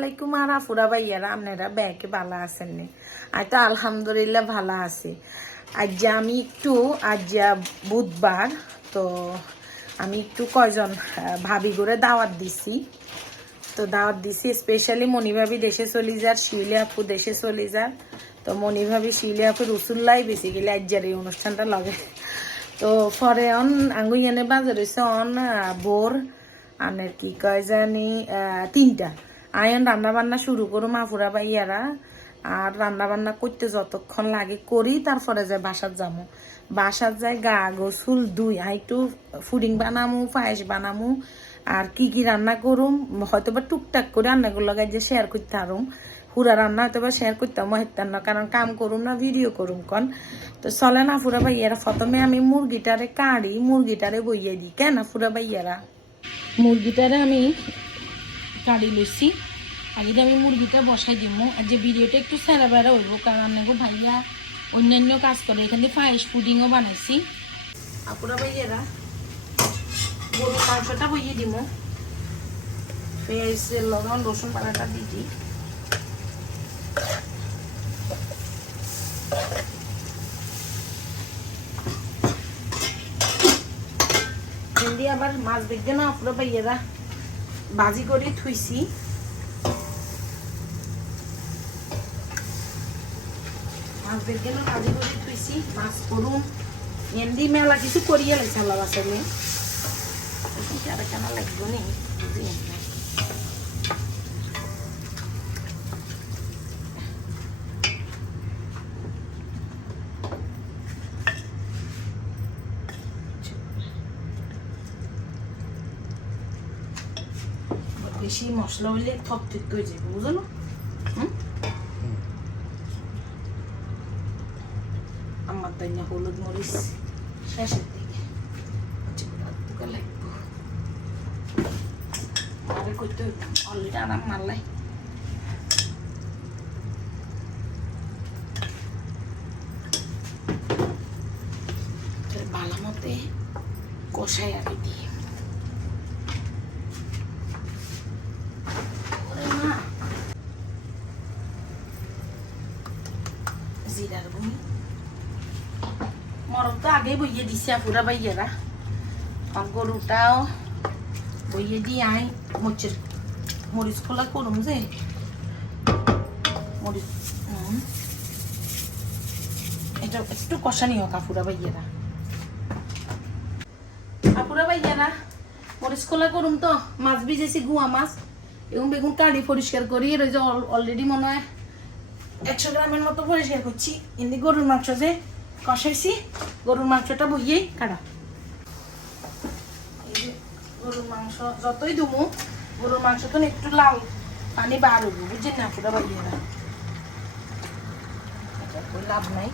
আলাইকুম আর আফুরা ভাইয়ারা, আপনারা ব্যাগে ভালো আছেন নি? আমি তো আলহামদুলিল্লাহ ভালো আছি। আজ আমি একটু আজ বুধবার, তো আমি একটু কয়জন ভাবি করে দাওয়াত দিছি। তো দাওয়াত দিছি স্পেশালি মণিভাবি দেশে চলে যার, শিউলি আপু দেশে চলে যার। তো মণিভাবি শিউলি আপু রসুল্লাই বেশি গেলে আজ্জার এই অনুষ্ঠানটা লাগে। তো পরে অন আঙ্গুই এনে বাজার হয়েছে অন বোর আনের কি কয় জানি তিনটা। আয়ন রান্না বান্না শুরু করো মাফুরা বাইয়ারা আর রান্না বান্না করতে যতক্ষণ লাগে করি, তারপরে যায় বাসার যাব বাসার যায় গা গোসুল দুই আর একটু ফুডিং বানামু, পায়েস বানামু। আর কি কি রান্না করুম হয়তো বা টুকটাক করে রান্নাগুলো গাই যে শেয়ার করতে পারুম হুরা রান্না হয়তো বা শেয়ার করতাম হেতাম না, কারণ কাম করুম না ভিডিও করুম কন। তো চলে না ফুরা ভাইয়ারা, প্রথমে আমি মুরগিটারে কাড়ি, মুরগিটারে বইয়ে দিই। কেন ফুরা ভাইয়ারা? মুরগিটারে আমি কাড়ি লইছি। আগে আমি মুরগিটা বসাই দিব আর যে ভিডিওটা একটু সেরা বেড়া হইব, কারণ আপনাকে ভাইয়া অন্যান্য কাজ করে। এখানে ফাইস পুডিংও বানাইছি। আপুরা ভাইয়েরা, গরু মাংসটা বইয়ে দিব পেঁয়াজের লবণ, রসুন পাড়াটা দিয়ে দিই। আবার মাছ দেখবে না আপুরা ভাইয়েরা? ভাজি করে থুইছি। মাছ দেখবে না ভাজি করে থুইছি? মাছ করুন ভেন্ডি মেলা কিছু করিয়ে লাগছে আল্লাহ বাসালে আর কেন লাগবে নি। বেশি মশলা হইলে থপ ঠিক হয়ে যাবে, বুঝলো? হুম? আমার তাই না হলুদ মরিচ, শেষের দিকে। লাগবো। আরে করতে অলরেডি আরাম মারলাই। ভালো মতে কষাই আগে দিয়ে ওরে মা জিরার ভূমি মরক তো আগে বইয়ে দিছে পুরা বাইয়েরা গরুটাও বইয়ে দিয়ে আই মরিচের মরিচ খোলা করুম যে মরিচ। এটা একটু কষানি হোক আপুরা বাইয়েরা আপুরা বাইয়েরা মরিচ খোলা করুম তো মাছ ভিজেছি গুয়া মাছ এবং বেগুন কাড়ি পরিষ্কার করি যে অলরেডি মনে হয় একশো গ্রামের মতো পরিষ্কার করছি এমনি গরুর মাংস যে কষাইছি। গরুর মাংসটা বইয়েই কাটা। গরুর মাংস যতই দুমু গরুর মাংস তো একটু লাল পানি বার হব বুঝছেন না? পুরো বাইয়ে না লাভ নাই।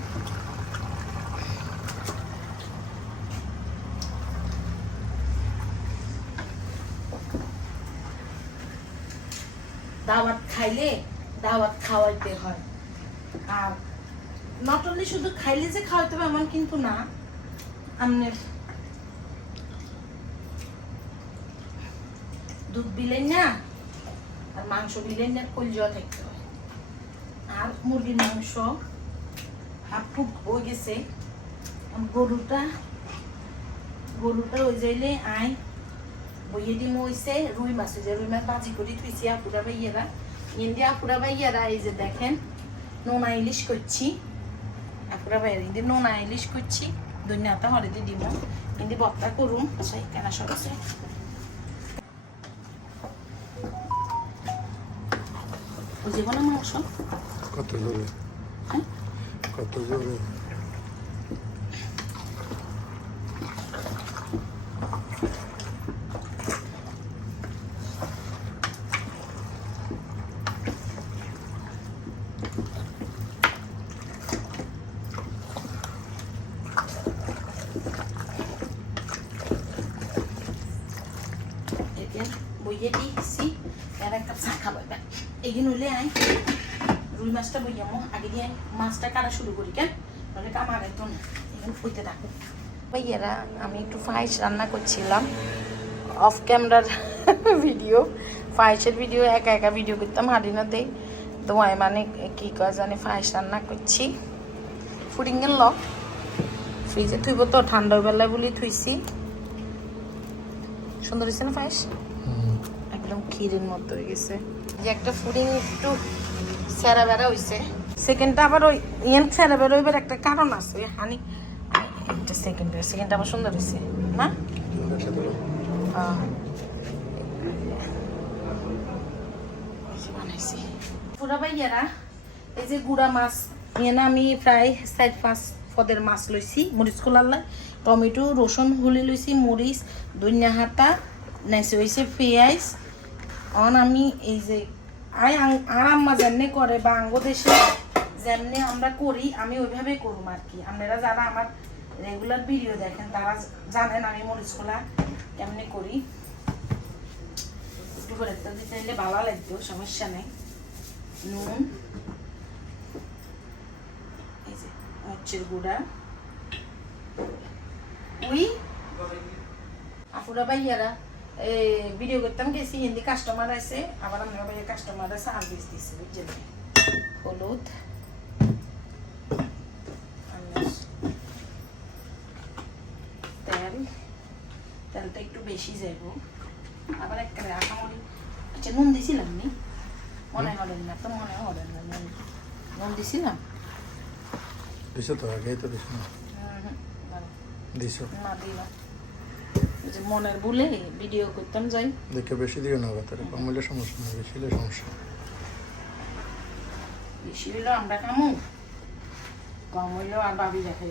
দাওয়াত খাইলে দাওয়াত খাওয়াইতে হয়। আর নট অনলি শুধু খাইলে যে খাওয়াইতে হবে, এমন কিন্তু না। আপনার দুধ বিলেন না, আর মাংস বিলেন না কলজা থাকতে হয় আর মুরগির মাংস, হাফ ফুট হয়ে গেছে। গরুটা গরুটা ওই যাইলে আই বইয়ে দিম হইছে, রুই মাছ হয়েছে রুই মাছ ভাজি করে থুইছি, আপুরা ভাইয়েরা। ইন্দি আপুরা ভাইয়েরা, এই যে দেখেন, নোনা ইলিশ করছি। আপুরা বাইরে ইন্দি নোনা ইলিশ করছি দুনিয়াতে হরেদি দিব ইন্দি বত্তা করুন সেই কেনা সরছে বুঝিব না মাংস? কত জোরে? হ্যাঁ? কত জোরে? বইয়ে দিছি এর একটা চা খাব আই রুই মাছটা বইয়ে মো আগে দিয়ে মাছটা কাটা শুরু করি কেন নইলে কাম আগে তো না আমি একটু ফাইস রান্না করছিলাম অফ ক্যামেরার ভিডিও ফাইসের ভিডিও একা একা ভিডিও করতাম হাঁড়ি না দেই তো মানে কি কয় জানি ফাইস রান্না করছি ফুডিংয়ের লক ফ্রিজে থুইব তো ঠান্ডার বেলায় বলি থুইছি। সুন্দর হয়েছে না ফাইস একদম ক্ষীরের মতো হয়ে গেছে। যে একটা ফুডিং একটু সেরা বেড়া হয়েছে সেকেন্ডটা আবার ওই ইয়েন সেরা বেড়া হইবার একটা কারণ আছে। হানি এটা সেকেন্ডটা সেকেন্ডটা আবার সুন্দর হয়েছে না? আহ। বানাইছি। পুরা ভাইয়ারা এই যে গুড়া মাছ নিয়ে না আমি প্রায় চার পাঁচ পদের মাছ লইছি মরিচ খোলাল্লা টমেটো রসুন হুলি লইছি মরিচ ধনিয়া হাতা নেছে হয়েছে পেঁয়াজ। অন আমি এই যে আই আর আম্মা যেমনি করে বা আঙ্গ দেশে যেমনি আমরা করি, আমি ওইভাবে করুম আর কি। আপনারা যারা আমার রেগুলার ভিডিও দেখেন, তারা জানেন আমি মরিচ খোলা কেমনি করি। একটু করে দিতে ভালো লাগতো, সমস্যা নেই। নুন। মরিচের গুঁড়া। উই আপুরা ভাইয়ারা ভিডিও করতাম, গেছি, হিন্দি কাস্টমার আছে, আবার আমরা ভাইয়া কাস্টমার আছে আর সার্ভিস দিচ্ছে হলুদ। তেল। তেলটা একটু বেশি যাইব। আবার একটা আখামরি আচ্ছা নুন দিছিলাম নি? মনে হলেন না তো মনে হলেন না নুন দিছিলাম? দিছো তো আগেই তো দিছো না দিছো না দিলাম যে মনের ভুলে ভিডিও করতাম যাই দেখে বেশি দিও না বাতারে কম হলে সমস্যা না বেশি হলে সমস্যা বেশি হইলেও আমরা কামু কম হইলেও আর ভাবি দেখে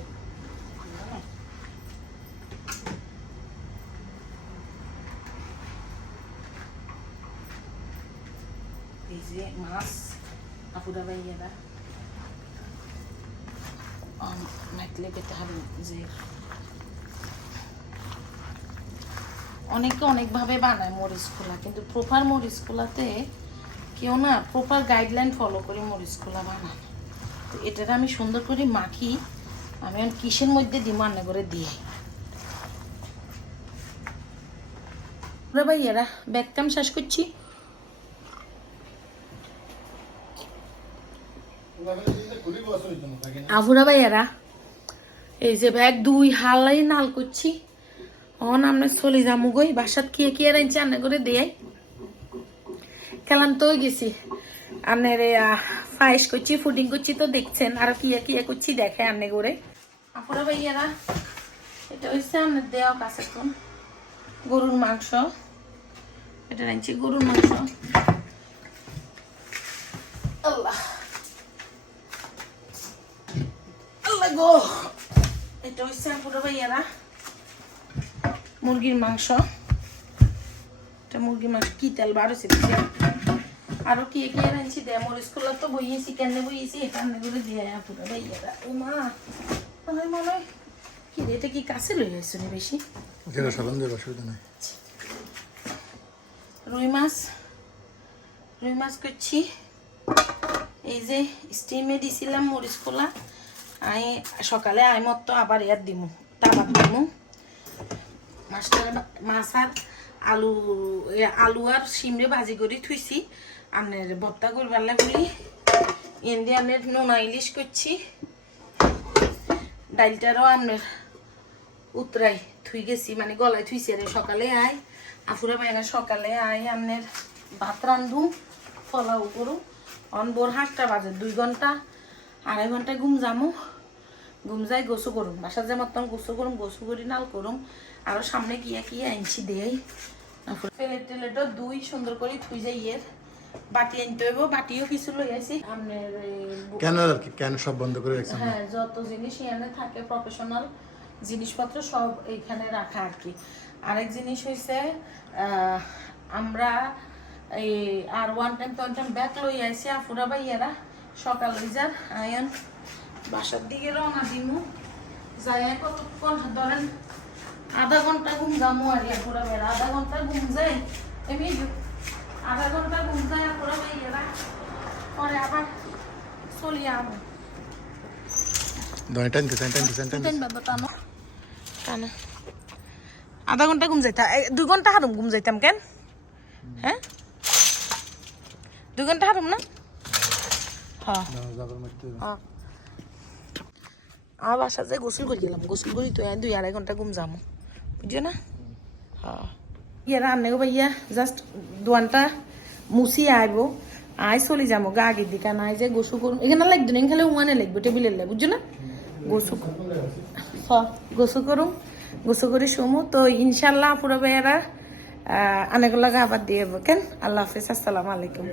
এই যে মাছ আপুরা ভাইয়েরা মাইকলে পেতে হবে যে অনেকে অনেকভাবে বানায় মরিচ খোলা কিন্তু প্রপার মরিচ খোলাতে কেউ না প্রপার গাইডলাইন ফলো করে মরিচ খোলা বানায়। তো এটার আমি সুন্দর করে মাখি, আমি কিসের মধ্যে দিব রান্না করে দিয়ে। ভাইয়েরা, ব্যাগ কাম শেষ করছি। আফুরা ভাইয়েরা, এই যে ব্যাগ দুই হালাই নাল করছি। অন আমরা চলে যাব গই, বাসাত কে কে রাইছি রান্না করে দেয় খেলাম তো গেছি। আপনার ফাইস করছি, ফুডিং করছি তো দেখছেন, আর কি কি করছি দেখে আন্নে করে। আপনারা ভাইয়ারা, এটা হচ্ছে আপনার দেওয়া কাছে গরুর মাংস। এটা রাখছি গরুর মাংস আল্লাহ আল্লাহ গো। এটা হচ্ছে আপনারা ভাইয়ারা মুরগির মাংস। এটা মুরগির মাংস। কি তেল বার হয়েছে আরও কি কি আনছি দে মরিচ খোলা তো বইয়েছি কেন বইয়েছি এটা করে দিয়ে পুরো ভাইয়ারা ও মা আমার মনে হয় কি এটা কি কাছে লই আসছো নি বেশি? যেটা সালাম দিয়ে অসুবিধা নেই। রুই মাছ। রুই মাছ করছি। এই যে স্টিমে দিছিলাম মরিচ খোলা আমি সকালে আই মতো আবার ইয়ার দিমু তাবাত দিমু। মাছটার মাছ আর আলু আলু আর সিমড়ে ভাজি করে থুইছি আপনার বত্তা করবার লাগলি এন্দি আপনার নোনা ইলিশ করছি ডাইলটারও আপনার উতরাই থুই গেছি মানে গলায় থুইছি আর সকালে আয় আফুরা বাইনা সকালে আয় আপনার ভাত রান্ধু ফলাও করু অন বোর হাঁটটা বাজে, দুই ঘণ্টা আড়াই ঘণ্টা ঘুম যামু। ঘুম যাই গোসু করুম। বাসার যে মতন গোসু করুম গোসু করি নাল করুম। আরও সামনে আনছি দেই। প্লেট টেলেটও দুই সুন্দর করে থুই যাই ইয়ের বাটি আনতে হইব বাটিও কিছু লই আপনার কেন আর কি? কেন সব বন্ধ করে রাখছেন হ্যাঁ যত জিনিস এখানে থাকে প্রফেশনাল জিনিসপত্র সব এইখানে রাখা আর কি। আরেক জিনিস হয়েছে আমরা এই আর ওয়ান টাইম তো টাইম ব্যাগ লই আইসি আফুরা ভাইয়ারা। সকাল হয়ে আয়ন। বাসার দিকে রওনা দিমু। যাই কতক্ষণ ধরেন আধা ঘণ্টা ঘুম যামু আর আফুরা ভাইয়ারা আধা ঘণ্টা ঘুম যায় এমনি আধা ঘণ্টা ঘুম যায় আফুরা ভাইয়ারা পরে আবার চলিয়ে আমু টানো। আধা ঘণ্টা ঘুম যাইতাম। দুই ঘণ্টা হারুম ঘুম যাইতাম কেন? হ্যাঁ? দুই ঘণ্টা হারুম না? হ্যাঁ হ্যাঁ। আমার বাসা যে গোসল করে গেলাম গোসল করি তো দুই আড়াই ঘণ্টা ঘুম যাব। বুঝছ না? হ্যাঁ। ইয়ে রান্নে গো ভাইয়া জাস্ট দোয়ানটা মুছি আইব, আই চলে যাব, গা আগের দিকে নাই যে গোসু করুন। এখানে লাগবে না, এখানে উমানে লাগবে, টেবিলের লাগবে বুঝছ না? গোসু হ্যাঁ গোসু করুম গোসু করে শুমু। তো ইনশাল্লাহ পুরো ভাইয়ারা আনেগুলো আবার দিয়ে কেন? আল্লাহ হাফিজ, আসসালামু আলাইকুম।